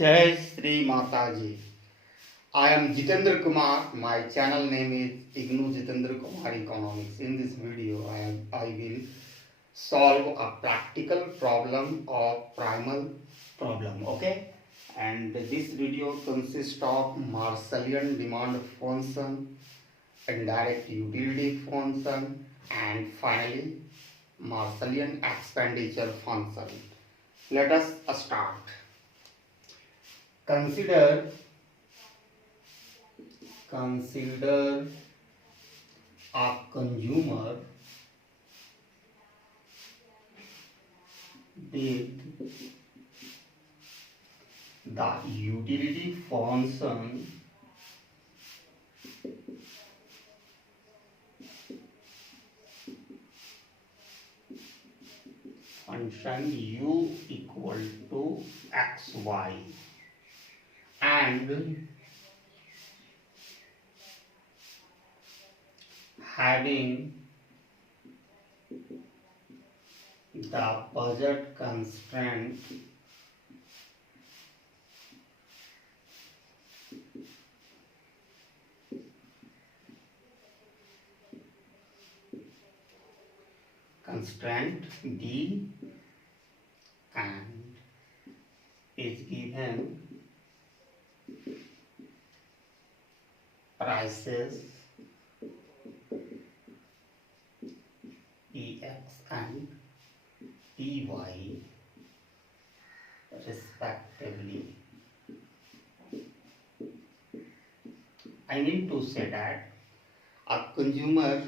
Jai Sri Mataji. I am Jitendra Kumar. My channel name is Ignu Jitendra Kumar Economics. In this video, I will solve a practical problem of primal problem. Okay, and this video consists of Marshallian demand function, indirect utility function, and finally Marshallian expenditure function. Let us start. Consider a consumer with the utility function u equal to xy and having the budget constraint D and is given prices Ex and Dy respectively. I mean to say that a consumer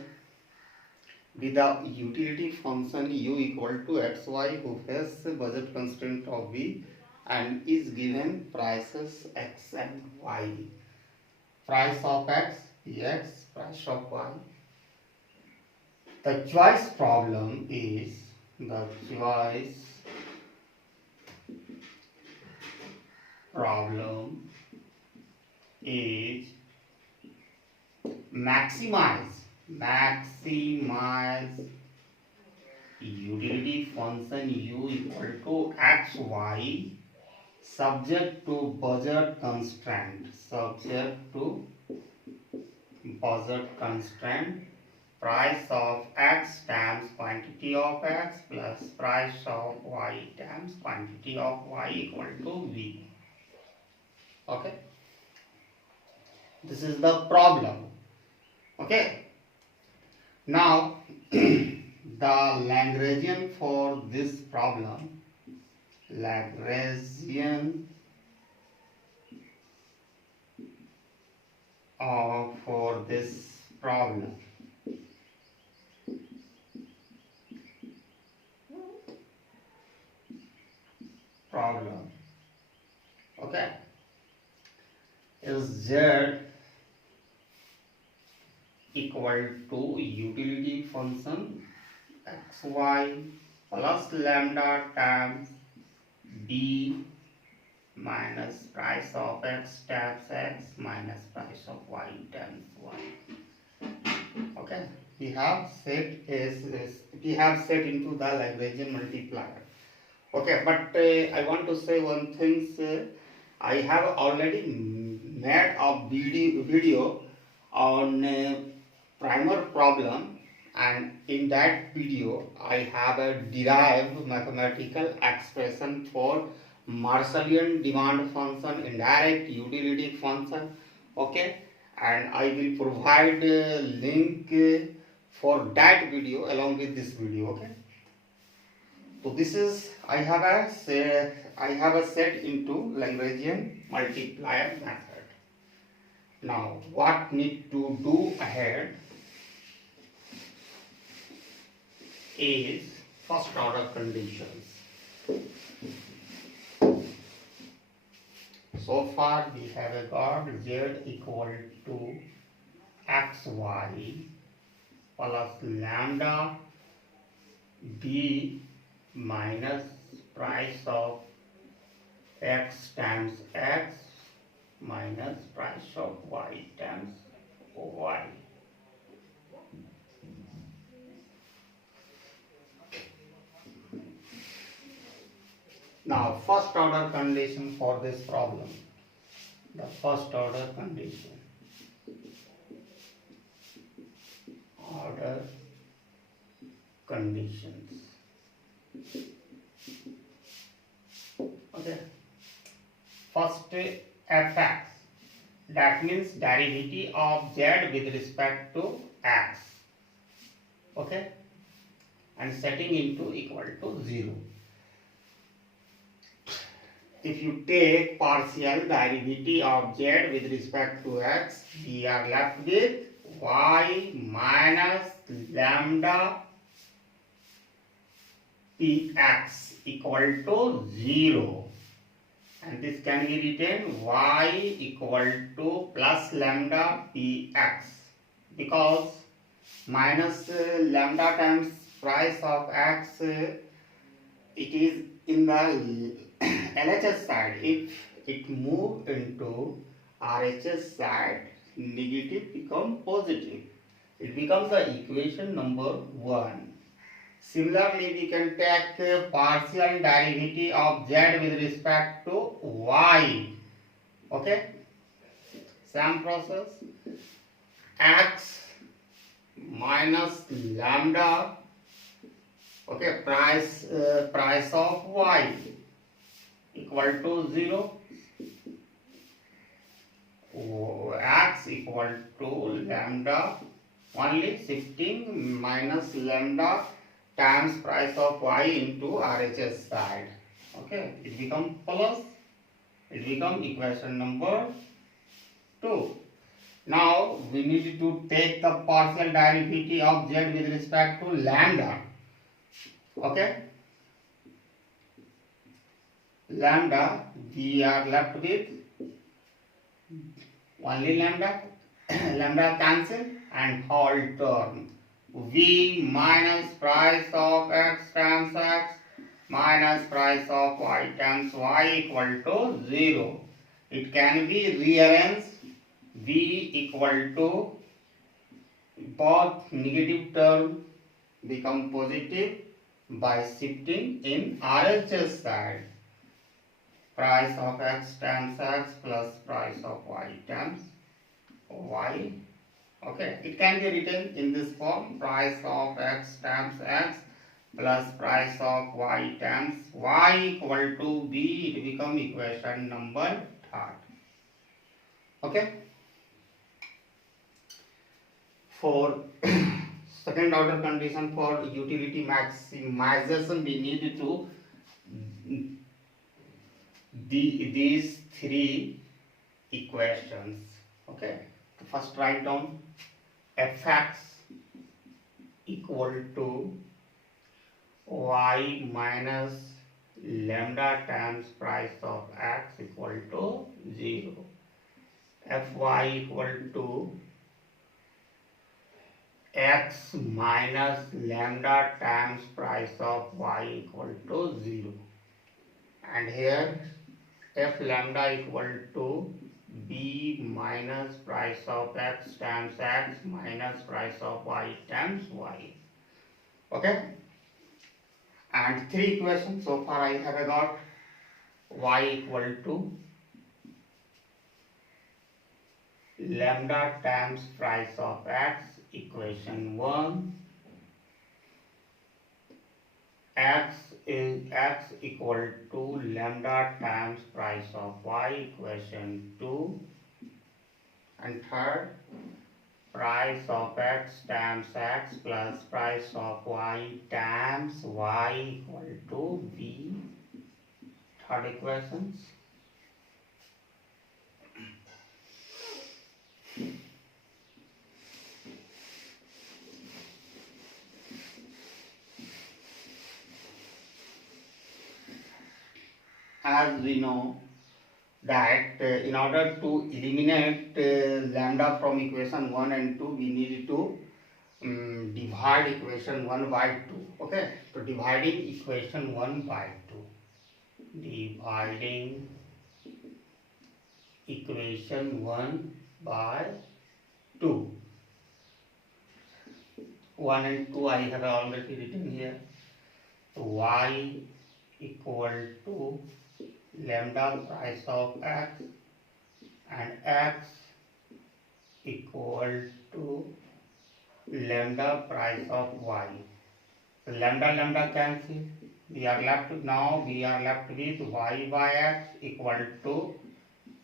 with a utility function u equal to xy who has budget constraint of v and is given prices x and y. Price of x, Ex, price of y. The choice problem is maximize utility function u equal to xy subject to budget constraint price of x times quantity of x plus price of y times quantity of y equal to v. Okay, this is the problem. Okay, now the Lagrangian for this problem, for this problem okay, is z equal to utility function xy plus lambda times d minus price of x times x minus price of y times y. Okay, we have set into the Lagrangian multiplier. Okay, but I want to say one thing. I have already made a video on primal problem, and in that video I have derived mathematical expression for Marshallian demand function, indirect utility function. Okay, and I will provide a link for that video along with this video. Okay, so this is I have a set into Lagrangian multiplier method. Now what need to do ahead is first order conditions. So far we have got z equal to xy plus lambda d minus price of x times x minus price of y times y. Now, first order condition for this problem. The first order condition. Order conditions. Okay. First, fx. That means derivative of z with respect to x. Okay. And setting into equal to 0. If you take partial derivative of z with respect to x, we are left with y minus lambda px equal to 0. And this can be written y equal to plus lambda px, because minus lambda times price of x, it is in the LHS side. If it move into RHS side, negative become positive. It becomes the equation number 1. Similarly, we can take a partial derivative of z with respect to y. Okay? Same process. X minus lambda. Okay, price of y equal to 0. X equal to lambda, only shifting minus lambda times price of y into RHS side. Okay, it becomes plus. It becomes equation number 2. Now we need to take the partial derivative of z with respect to lambda. Okay, lambda, we are left with only lambda. Lambda cancel and whole term. V minus price of x times x minus price of y times y equal to 0. It can be rearranged. V equal to both negative term become positive by shifting in RHS side. Price of x times x plus price of y times y. Okay, it can be written in this form: price of x times x plus price of y times y equal to b. It become equation number 3. Okay. For second order condition, for utility maximization, we need to these 3 equations. Okay, first write down fx equal to y minus lambda times price of x equal to 0. Fy equal to x minus lambda times price of y equal to 0. And here f lambda equal to b minus price of x times x minus price of y times y. Okay, and 3 equations so far I have got. Y equal to lambda times price of x, equation 1. X equal to lambda times price of y, equation 2. And third, price of x times x plus price of y times y equal to b. Third equations. As we know that in order to eliminate lambda from equation 1 and 2, we need to divide equation 1 by 2. Okay, so dividing equation 1 by 2. Dividing equation 1 by 2. 1 and 2 I have already written here. So y equal to lambda price of x and x equal to lambda price of y. So lambda lambda cancel. We are left with y by x equal to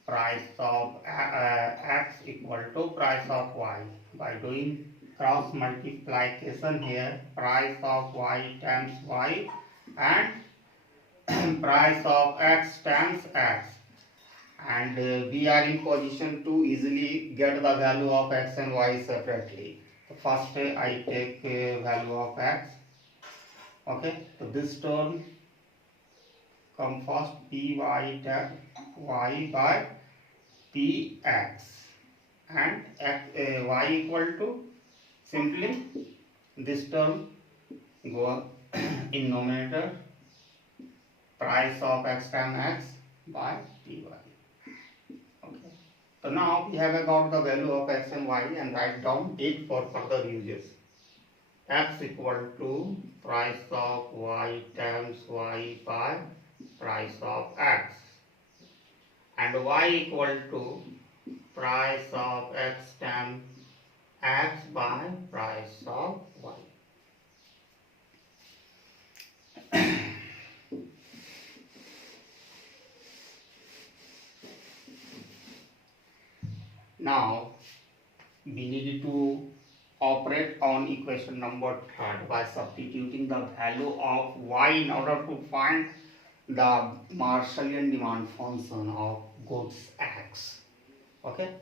price of x equal to price of y. By doing cross multiplication here, price of y times y and price of x times x, and we are in position to easily get the value of x and y separately. So first I take value of x. Okay, so this term come first, py y by px, and y equal to simply this term go in numerator, price of x times x by py. Okay. So now we have got the value of x and y and write down it for further uses. X equal to price of y times y by price of x, and y equal to price of x times x by price of y. Now we need to operate on equation number 3 by substituting the value of y in order to find the Marshallian demand function of goods x. Okay,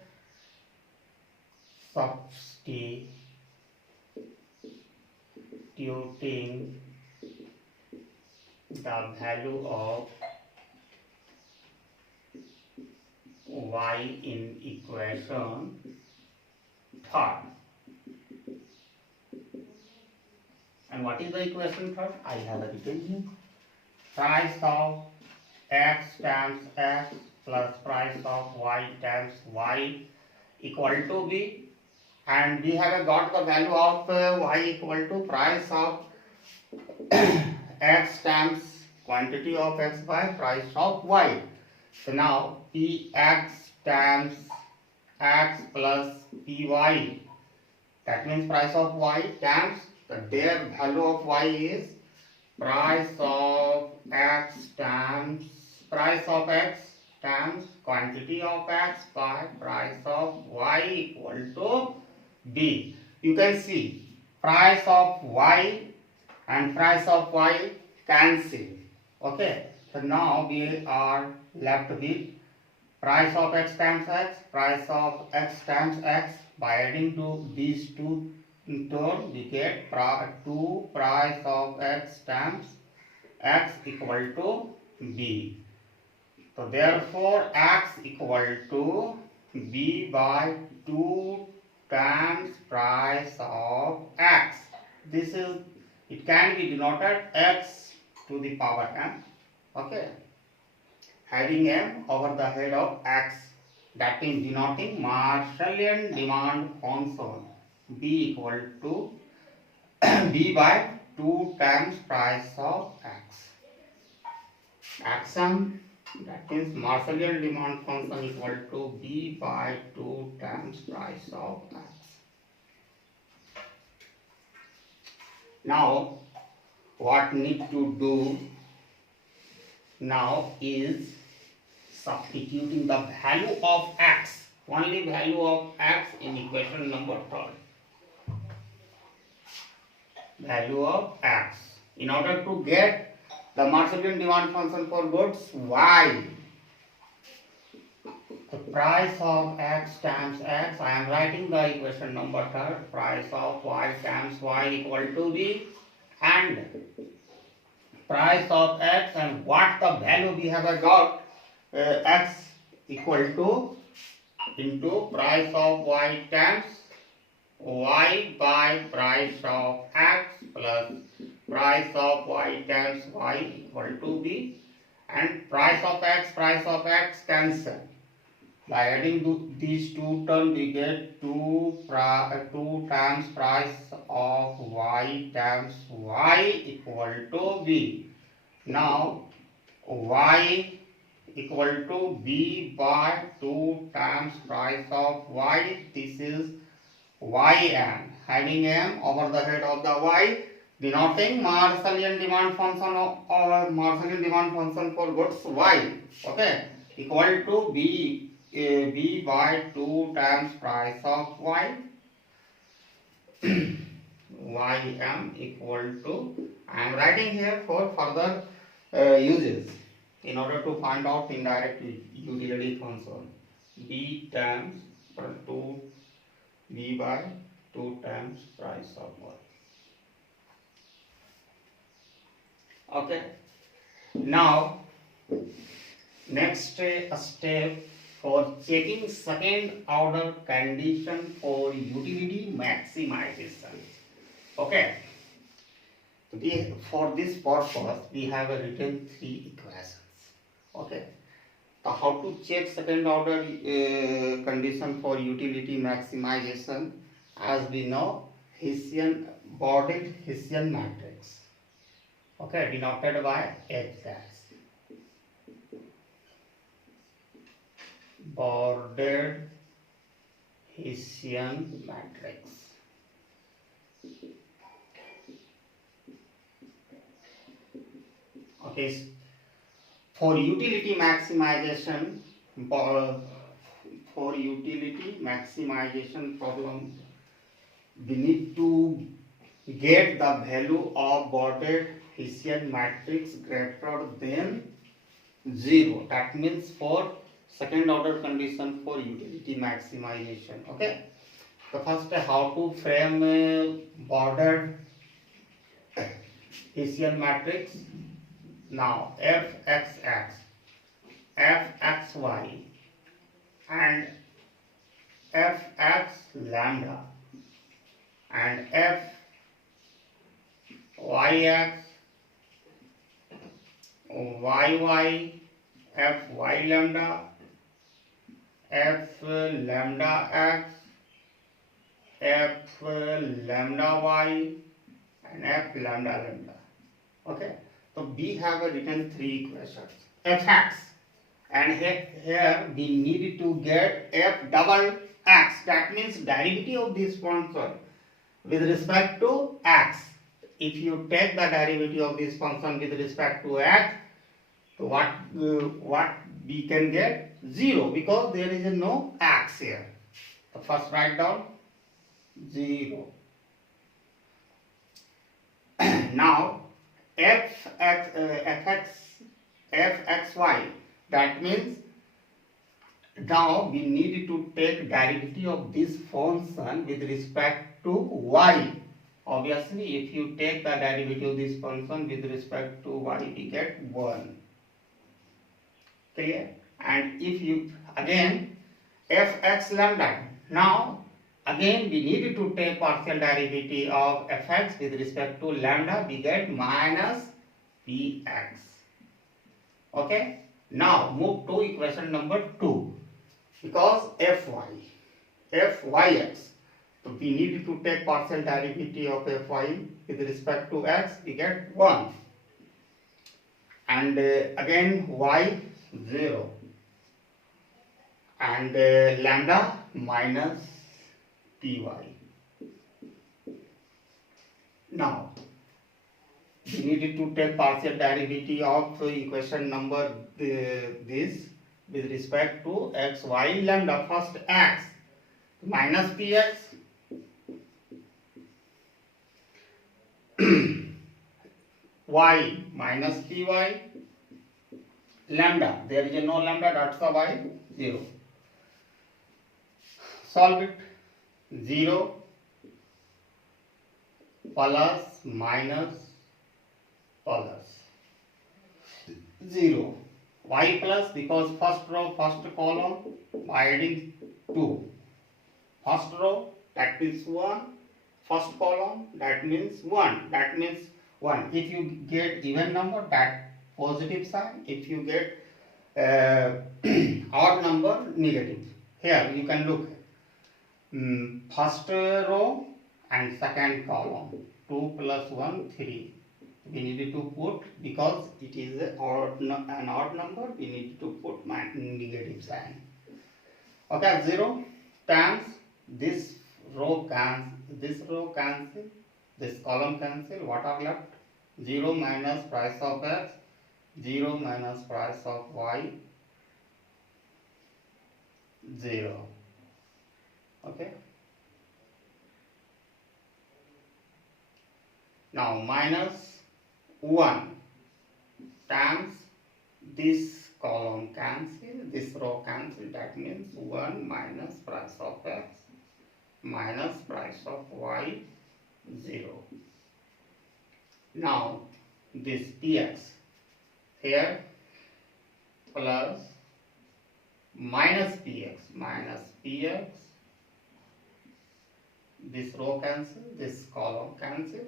substituting the value of y in equation 3. And what is the equation 3? I have written here. Price of x times x plus price of y times y equal to b, and we have got the value of y equal to price of x times quantity of x by price of y. So now px times x plus py, that means price of y times their value of y is price of x times quantity of x by price of y equal to b. You can see price of y and price of y cancel. Okay, so now we are left with price of x times x, price of x times x. By adding to these two terms, we get 2 price of x times x equal to b. So therefore x equal to b by 2 times price of x. This is, it can be denoted x to the power m. Okay, having m over the head of x, that is denoting Marshallian demand function b equal to b by 2 times price of x. Xm, that means Marshallian demand function equal to b by 2 times price of x. Now what need to do now is substituting the value of x, only value of x in equation number 3. Value of x in order to get the Marshallian demand function for goods y. The price of x times x, I am writing the equation number 3. Price of y times y equal to b, and price of x, and what the value we have got, x equal to into price of y times y by price of x plus price of y times y equal to b, and price of x cancel. By adding these two terms, we get 2 times price of y times y equal to b. Now y equal to b by 2 times price of y. This is ym, having m over the head of the y, denoting Marshallian demand function or Marshallian demand function for goods y. Okay, equal to b by 2 times price of y. Ym equal to, I am writing here for further uses in order to find out indirect utility function. B times 2 b by 2 times price of y. Okay. Now next step for checking second order condition for utility maximization. Okay. For this purpose we have written 3 equations. Okay. So how to check second order condition for utility maximization? As we know, Hessian bordered Hessian matrix. Okay, denoted by H dash. Bordered Hessian matrix. Okay, for utility maximization, problem, we need to get the value of bordered Hessian matrix greater than 0. That means for second order condition for utility maximization. Okay. So first, how to frame a bordered Hessian matrix? Now fxx, fxy and fx lambda and fyx, yy, fy lambda, f lambda x, f lambda y and f lambda lambda. Okay. So we have written 3 equations. Fx, and here we need to get f double x. That means derivative of this function with respect to x. If you take the derivative of this function with respect to x, so what we can get? 0, because there is no x here. So first write down 0. Now fxy, that means now we need to take derivative of this function with respect to y. Obviously, if you take the derivative of this function with respect to y, we get 1. Clear? And if you again fx lambda, now again we need to take partial derivative of fx with respect to lambda, we get minus px. Okay. Now move to equation number 2. Because fyx, so we need to take partial derivative of fy with respect to x, we get 1. And again y 0 and lambda minus py. Now we need to take partial derivative of equation number this with respect to x, y, lambda. First x minus px y minus py lambda. There is no lambda, that's the y 0. Solve it. 0 plus minus plus 0 y plus, because first row first column by adding 2, first row that means 1, first column that means 1, that means 1. If you get even number, that positive sign. If you get odd number, negative. Here you can look first row and second column, 2 plus 1 3, We need to put, because it is an odd number, we need to put negative sign. Okay, 0 times this row cancel, this column cancel. What are left? 0 minus price of x, 0 minus price of y, 0. Okay. Now minus 1 times this column cancel, this row cancel. That means 1 minus price of x minus price of y, 0. Now this px here plus minus px, this row cancel, this column cancel,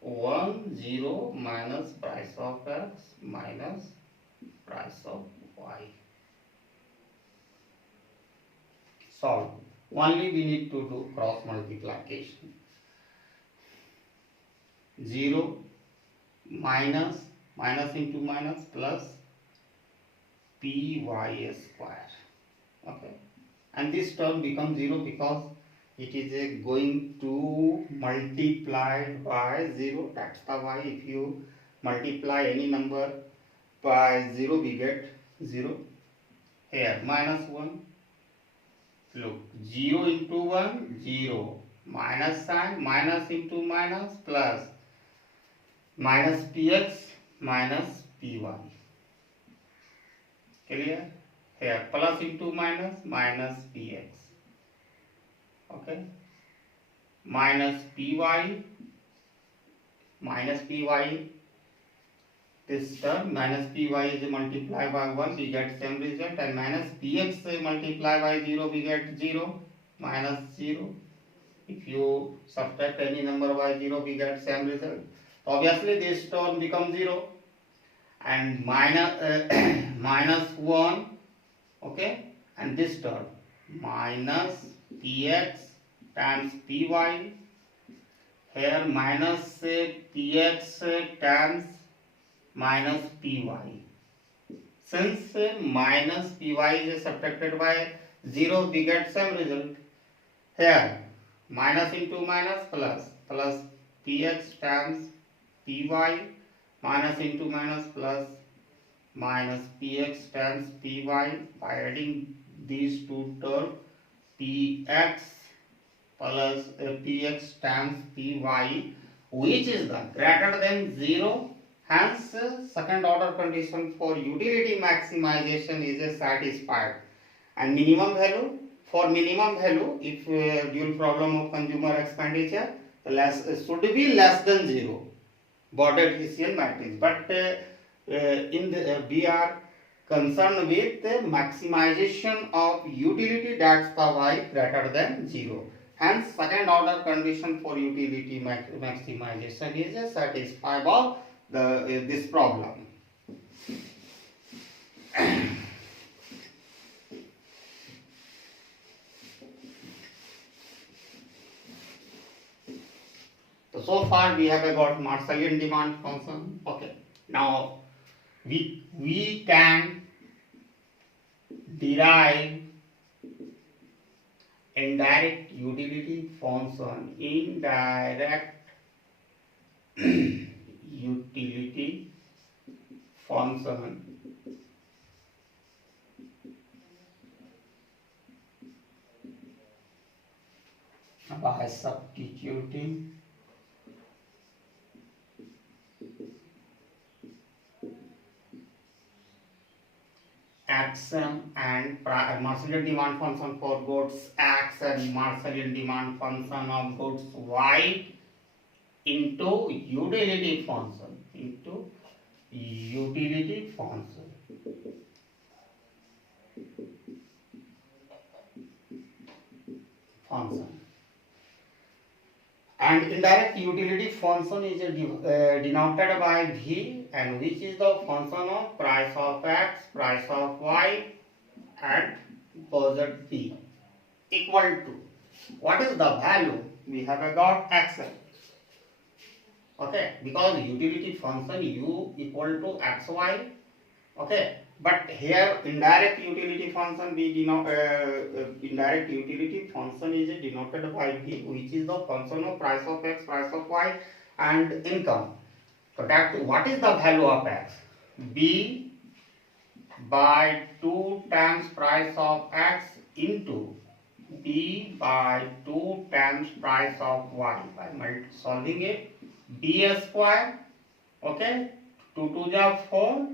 1 0 minus price of x minus price of y. Solve. Only we need to do cross multiplication. 0 minus into minus plus py square. Okay, and this term becomes 0 because it is going to multiply by 0. That's the why if you multiply any number by 0 we get 0. Here minus 1. Look, 0 into 1, 0. Minus sign, minus into minus, plus minus px minus py. Clear? Here plus into minus, minus px. Okay, minus py, this term minus py is multiplied by 1, we get same result, and minus px multiplied by 0, we get 0, minus 0. If you subtract any number by 0, we get same result. Obviously this term becomes 0, and minus 1, okay, and this term minus px times py, here minus px times minus py. Since minus py is subtracted by 0, we get same result. Here minus into minus plus px times py, minus into minus plus minus px times py. By adding these two terms, px plus px times py, which is the greater than 0. Hence second order condition for utility maximization is satisfied. And minimum value, for minimum value, if dual problem of consumer expenditure, should be less than 0, bordered Hessian matrix. But we are concerned with the maximization of utility, that's the y greater than 0. Hence second order condition for utility maximization is satisfiable this problem. So far we have got Marshallian demand function. Okay, now we can derive indirect utility function. Indirect utility function by substituting action and Marshallian demand function for goods X and Marshallian demand function of goods Y into utility function, and indirect utility function is denoted by V, and which is the function of price of X, price of Y, and opposite V, equal to, what is the value? We have got X. Okay, because utility function u equal to xy. Okay, but here indirect utility function we denote indirect utility function is denoted by v, which is the function of price of x, price of y, and income. So that what is the value of x? B by 2 times price of x into b by 2 times price of y. By solving it, b square, okay, 2 to the 4,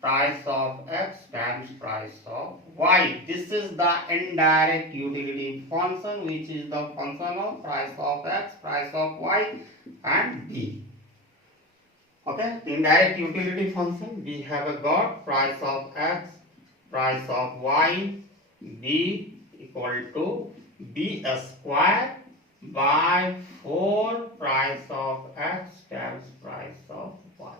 price of x times price of y. This is the indirect utility function, which is the function of price of x, price of y, and b. Okay, indirect utility function, we have got price of x, price of y, b equal to b square by 4 price of x times price of y.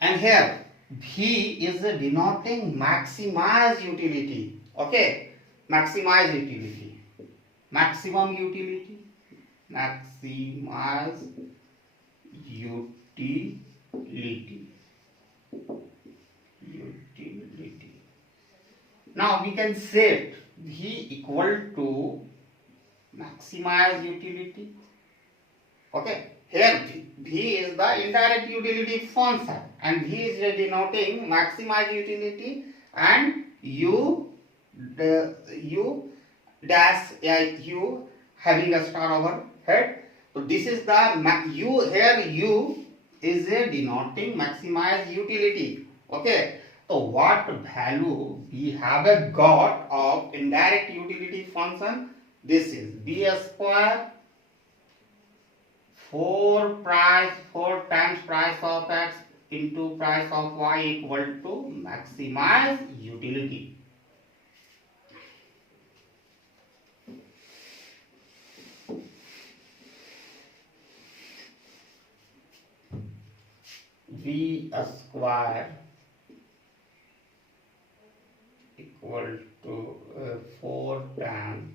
And here v is denoting maximize utility. Okay, maximize utility, maximum utility, maximize utility, utility. Now we can set v equal to maximize utility. Okay, here v is the indirect utility function and v is denoting maximize utility, and u dash u having a star over head. So this is the u, here u is denoting maximize utility. Okay, so what value we have got of indirect utility function? This is b square 4 times price of x into price of y equal to maximize utility. V square equal to 4 times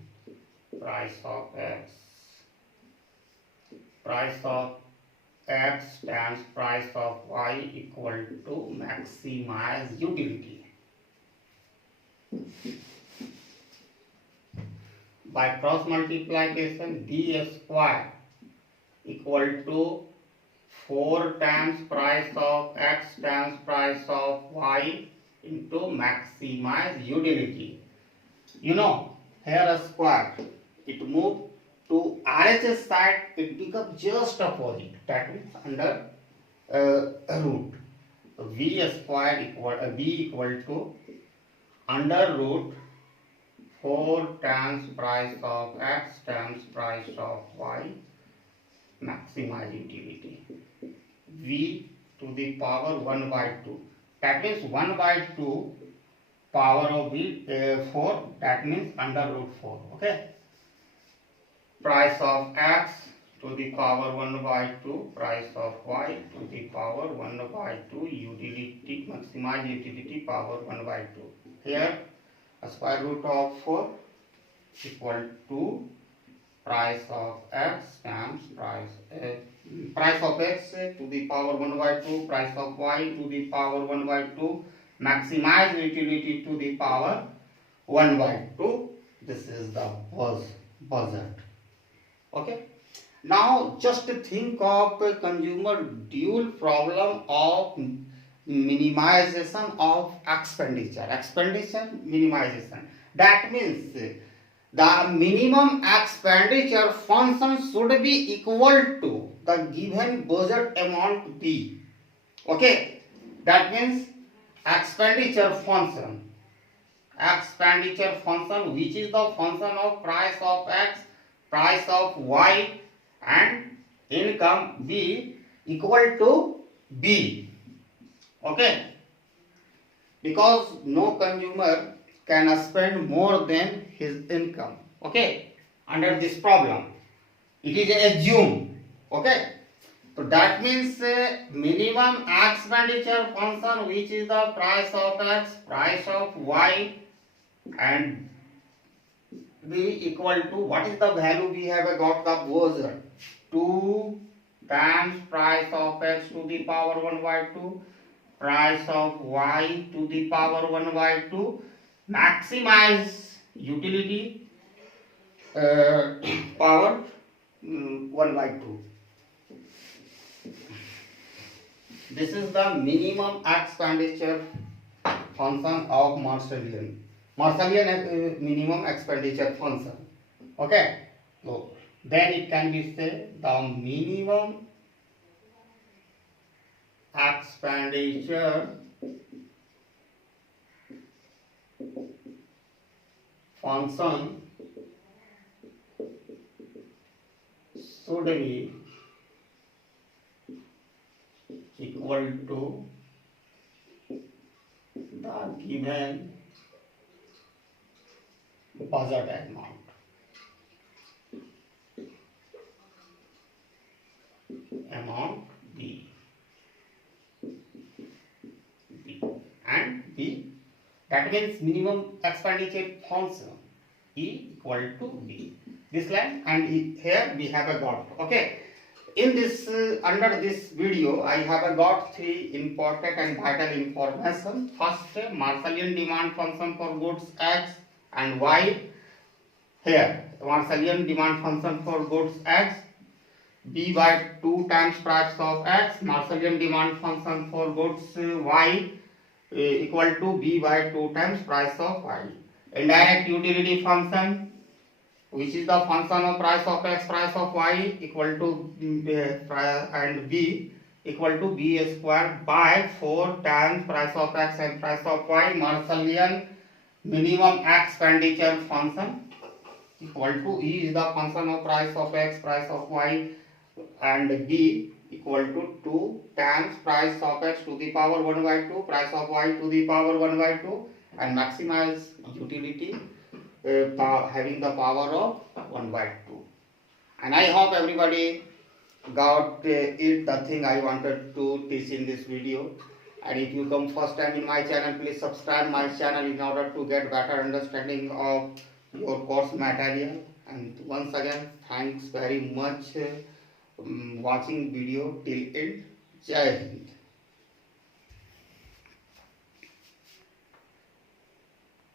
price of x, price of x times price of y equal to maximize utility. By cross multiplication, b square equal to 4 times price of x times price of y into maximize utility. You know, here a square, it moved to RHS side, it becomes just opposite, that means under root. So v square equal v equal to under root 4 times price of x times price of y, maximize utility. V to the power 1 by 2, that means 1 by 2 power of v 4, that means under root 4. Okay, price of x to the power 1 by 2, price of y to the power 1 by 2, utility, maximize utility power 1 by 2. Here a square root of 4 equal to price of x times price of x to the power 1 by 2, price of y to the power 1 by 2, maximize utility to the power 1 by 2. This is the budget. Okay, now just think of a consumer dual problem of minimization of expenditure minimization. That means the minimum expenditure function should be equal to the given budget amount b. Okay, that means expenditure function which is the function of price of x, price of y, and income b equal to b. Okay, because no consumer can spend more than his income. Okay, under this problem it is assumed. Okay, so that means minimum expenditure function which is the price of x, price of y, and b equal to what is the value we have got the budget 2 times price of x to the power 1 by 2 price of y to the power 1 by 2. Maximize utility power 1 by 2. This is the minimum expenditure function of Marshallian. Marshallian minimum expenditure function. Okay. So then it can be said the minimum expenditure function should be equal to the given budget amount B and B, that means minimum expenditure function E equal to B. This line, and here we have a got. Okay, in this under this video I have got 3 important and vital information. First, Marshallian demand function for goods X and Y. Here Marshallian demand function for goods X, B by 2 times price of X. Marshallian demand function for goods Y equal to B by 2 times price of Y. Indirect utility function, which is the function of price of X, price of Y, equal to and B equal to B square by 4 times price of X and price of Y. Marshallian minimum expenditure function equal to E is the function of price of X, price of Y, and B equal to 2 times price of X to the power 1 by 2 price of Y to the power 1 by 2, and maximize utility having the power of 1 by 2. And I hope everybody got it, the thing I wanted to teach in this video. And if you come first time in my channel, please subscribe my channel in order to get better understanding of your course material. And once again, thanks very much watching video till end. Jai Hind.